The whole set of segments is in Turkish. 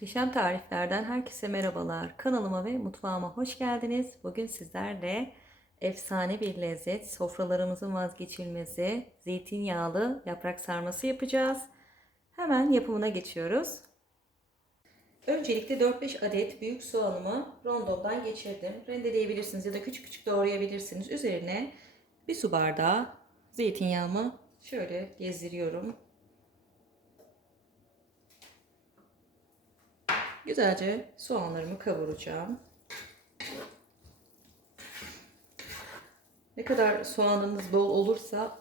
Muhteşem tariflerden herkese merhabalar. Kanalıma ve mutfağıma hoş geldiniz. Bugün sizlerle efsane bir lezzet, sofralarımızın vazgeçilmezi, zeytinyağlı yaprak sarması yapacağız. Hemen yapımına geçiyoruz. Öncelikle 4-5 adet büyük soğanımı rondodan geçirdim. Rendeleyebilirsiniz ya da küçük küçük doğrayabilirsiniz. Üzerine bir su bardağı zeytinyağımı şöyle gezdiriyorum. Güzelce soğanlarımı kavuracağım. Ne kadar soğanınız bol olursa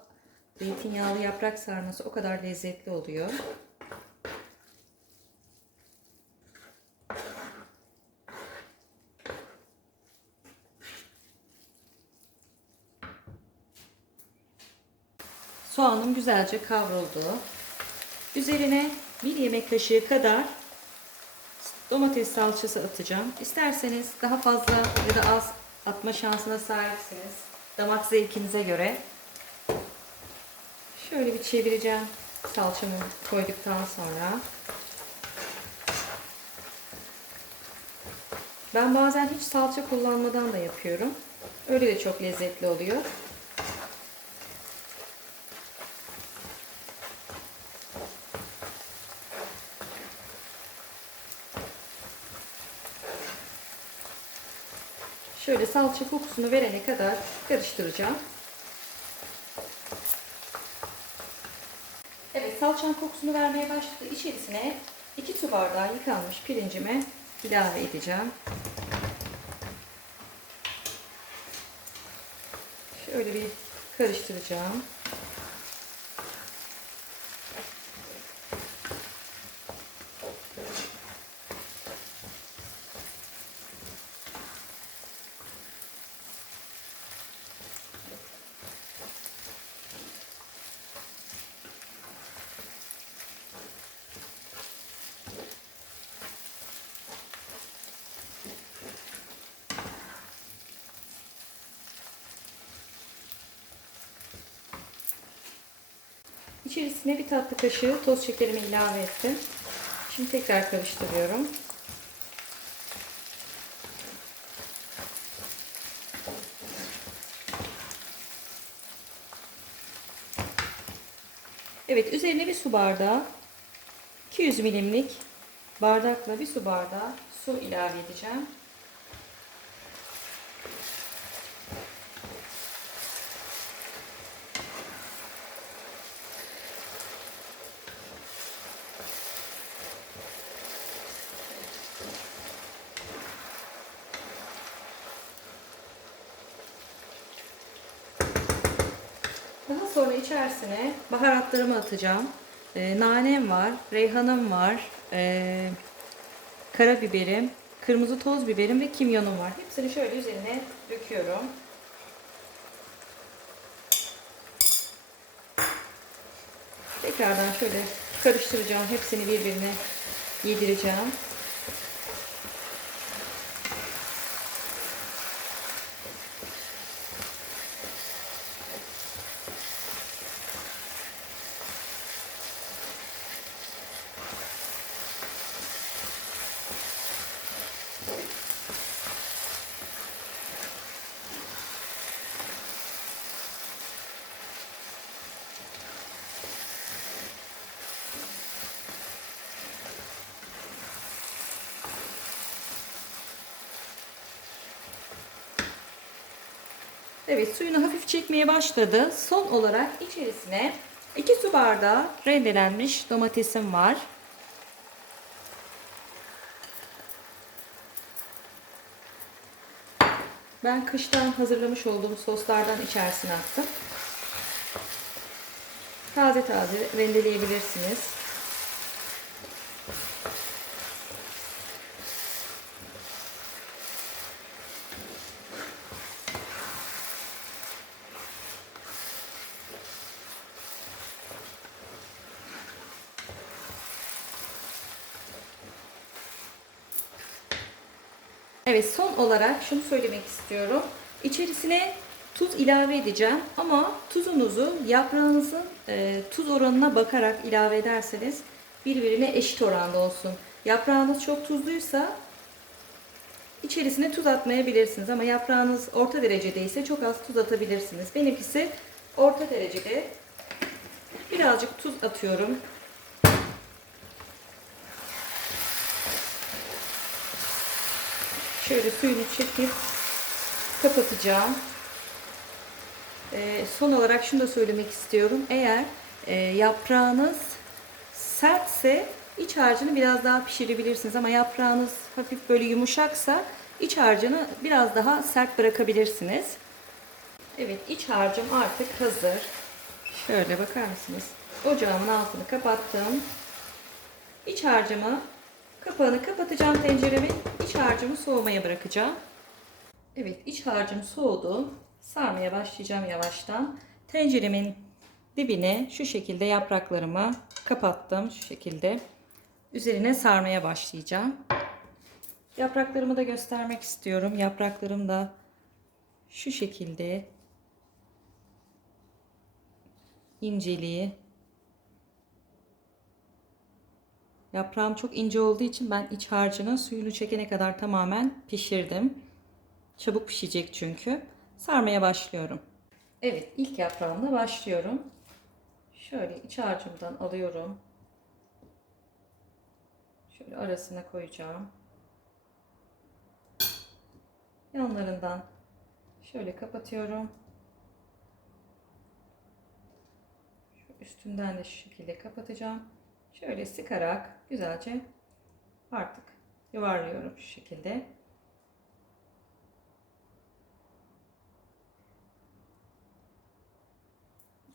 zeytinyağlı yaprak sarması o kadar lezzetli oluyor. Soğanım güzelce kavruldu. Üzerine bir yemek kaşığı kadar domates salçası atacağım. İsterseniz daha fazla ya da az atma şansına sahipsiniz. Damak zevkinize göre. Şöyle bir çevireceğim salçamı koyduktan sonra. Ben bazen hiç salça kullanmadan da yapıyorum. Öyle de çok lezzetli oluyor. Şöyle salça kokusunu verene kadar karıştıracağım. Evet salçanın kokusunu vermeye başladı. İçerisine 2 su bardağı yıkanmış pirincimi ilave edeceğim. Şöyle bir karıştıracağım. İçerisine bir tatlı kaşığı toz şekerimi ilave ettim. Şimdi tekrar karıştırıyorum. Evet üzerine bir su bardağı 200 milimlik bardakla bir su bardağı su ilave edeceğim. Sonra içerisine baharatlarımı atacağım. Ee, nanem var, reyhanım var, ee, karabiberim, kırmızı toz biberim ve kimyonum var. Hepsini şöyle üzerine döküyorum. Tekrardan şöyle karıştıracağım. Hepsini birbirine yedireceğim. Evet suyunu hafif çekmeye başladı. Son olarak içerisine 2 su bardağı rendelenmiş domatesim var. Ben kıştan hazırlamış olduğum soslardan içerisine attım. Taze taze rendeleyebilirsiniz. Evet son olarak şunu söylemek istiyorum. İçerisine tuz ilave edeceğim ama tuzunuzu yaprağınızın e, tuz oranına bakarak ilave ederseniz birbirine eşit oranda olsun. Yaprağınız çok tuzluysa içerisine tuz atmayabilirsiniz ama yaprağınız orta derecedeyse çok az tuz atabilirsiniz. Benimkisi orta derecede. Birazcık tuz atıyorum. Şöyle suyunu çekip kapatacağım. Ee, son olarak şunu da söylemek istiyorum. Eğer e, yaprağınız sertse iç harcını biraz daha pişirebilirsiniz ama yaprağınız hafif böyle yumuşaksa iç harcını biraz daha sert bırakabilirsiniz. Evet iç harcım artık hazır. Şöyle bakar mısınız? Ocağımın altını kapattım. İç harcımı kapağını kapatacağım tenceremin. İç harcımı soğumaya bırakacağım. Evet iç harcım soğudu. Sarmaya başlayacağım yavaştan. Tenceremin dibine şu şekilde yapraklarımı kapattım. Şu şekilde. Üzerine sarmaya başlayacağım. Yapraklarımı da göstermek istiyorum. Yapraklarım da şu şekilde inceliği. Yaprağım çok ince olduğu için ben iç harcının suyunu çekene kadar tamamen pişirdim. Çabuk pişecek çünkü. Sarmaya başlıyorum. Evet ilk yaprağımla başlıyorum. Şöyle iç harcımdan alıyorum. Şöyle arasına koyacağım. Yanlarından şöyle kapatıyorum. Şu üstünden de şu şekilde kapatacağım. Şöyle sıkarak güzelce artık yuvarlıyorum şu şekilde.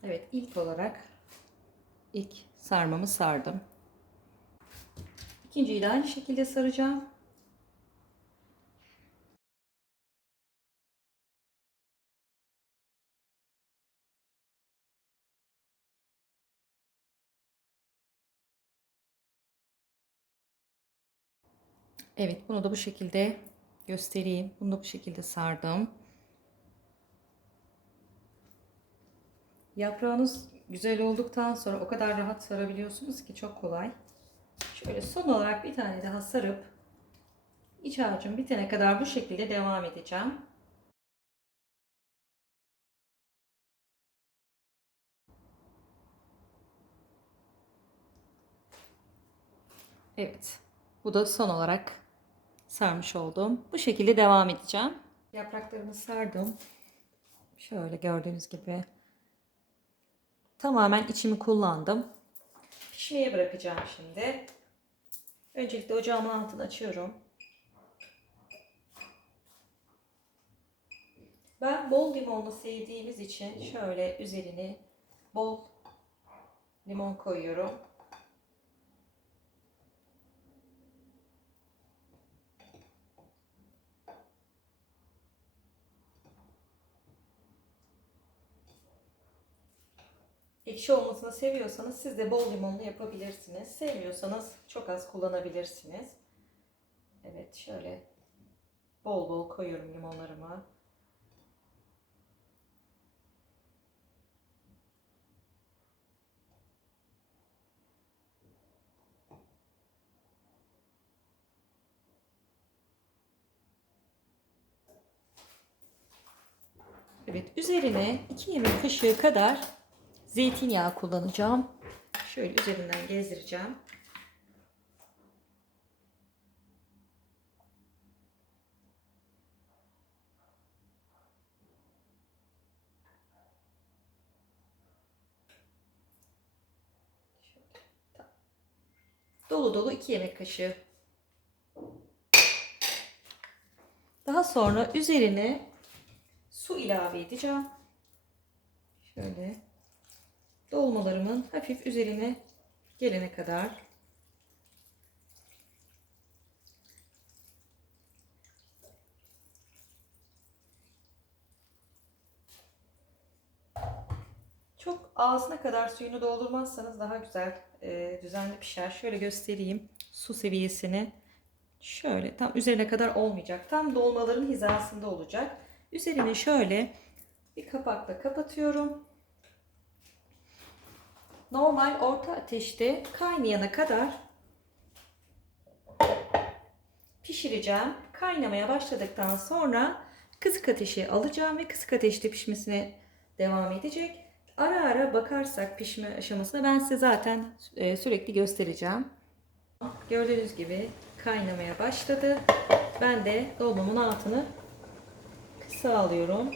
Evet ilk olarak ilk sarmamı sardım. İkinciyi de aynı şekilde saracağım. Evet bunu da bu şekilde göstereyim. Bunu da bu şekilde sardım. Yaprağınız güzel olduktan sonra o kadar rahat sarabiliyorsunuz ki çok kolay. Şöyle son olarak bir tane daha sarıp iç harcım bitene kadar bu şekilde devam edeceğim. Evet. Bu da son olarak sarmış oldum. Bu şekilde devam edeceğim. Yapraklarımı sardım. Şöyle gördüğünüz gibi tamamen içimi kullandım. Pişmeye bırakacağım şimdi. Öncelikle ocağımın altını açıyorum. Ben bol limonlu sevdiğimiz için şöyle üzerine bol limon koyuyorum. Ekşi olmasını seviyorsanız siz de bol limonlu yapabilirsiniz. Sevmiyorsanız çok az kullanabilirsiniz. Evet şöyle bol bol koyuyorum limonlarımı. Evet üzerine 2 yemek kaşığı kadar zeytinyağı kullanacağım. Şöyle üzerinden gezdireceğim. Dolu dolu 2 yemek kaşığı. Daha sonra üzerine su ilave edeceğim. Şöyle dolmalarımın hafif üzerine gelene kadar çok ağzına kadar suyunu doldurmazsanız daha güzel e, düzenli pişer. Şöyle göstereyim su seviyesini. Şöyle tam üzerine kadar olmayacak. Tam dolmaların hizasında olacak. Üzerini şöyle bir kapakla kapatıyorum. Normal orta ateşte kaynayana kadar pişireceğim. Kaynamaya başladıktan sonra kısık ateşe alacağım ve kısık ateşte pişmesine devam edecek. Ara ara bakarsak pişme aşamasında ben size zaten e, sürekli göstereceğim. Gördüğünüz gibi kaynamaya başladı. Ben de dolmamın altını kısa alıyorum.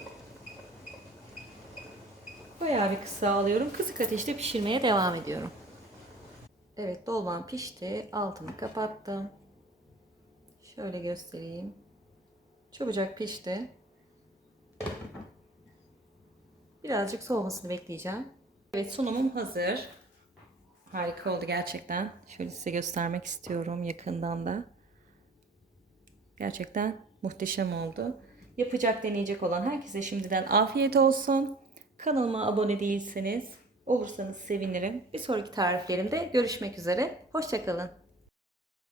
Bayağı bir kısa alıyorum. Kısık ateşte pişirmeye devam ediyorum. Evet dolmam pişti. Altını kapattım. Şöyle göstereyim. Çabucak pişti. Birazcık soğumasını bekleyeceğim. Evet sunumum hazır. Harika oldu gerçekten. Şöyle size göstermek istiyorum yakından da. Gerçekten muhteşem oldu. Yapacak deneyecek olan herkese şimdiden afiyet olsun. Kanalıma abone değilseniz olursanız sevinirim. Bir sonraki tariflerimde görüşmek üzere. Hoşçakalın.